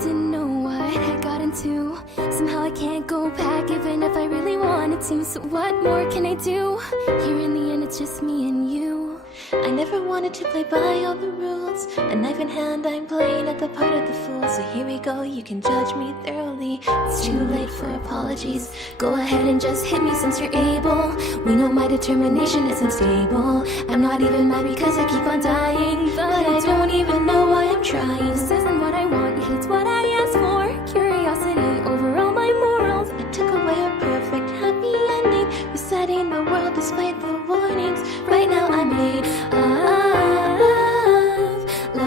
didn't know what I got into. Somehow I can't go back even if I really wanted to. So what more can I do? Here in the end it's just me and you. I never wanted to play by all the rules. A knife in hand, I'm playing at the part of the fool. So here we go, you can judge me thoroughly. It's too late for apologies. Go ahead and just hit me since you're able. We know my determination is unstable. I'm not even mad because I keep on dying, but I don't even know why I'm trying. This isn't what I want, yet it's what I asked for. Curiosity over all my morals. I took away a perfect happy ending, resetting the world despite the warnings. Right now I'm made of love, love,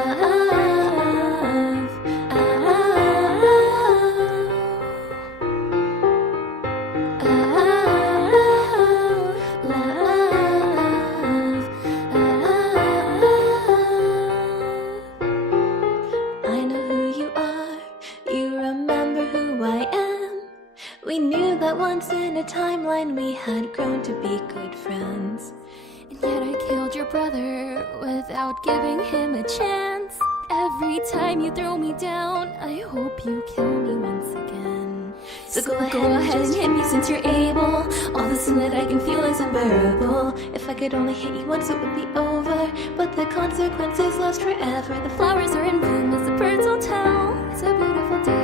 I know who you are, you remember who I am. We knew that once in a timeline we had grown to be good friends. And yet I killed your brother without giving him a chance. Every time you throw me down, I hope you kill me once again. So go ahead and hit me since you're able. All the sin that I can feel is unbearable. If I could only hit you once it would be over, but the consequences last forever. The flowers are in bloom as the birds all tell. It's a beautiful day.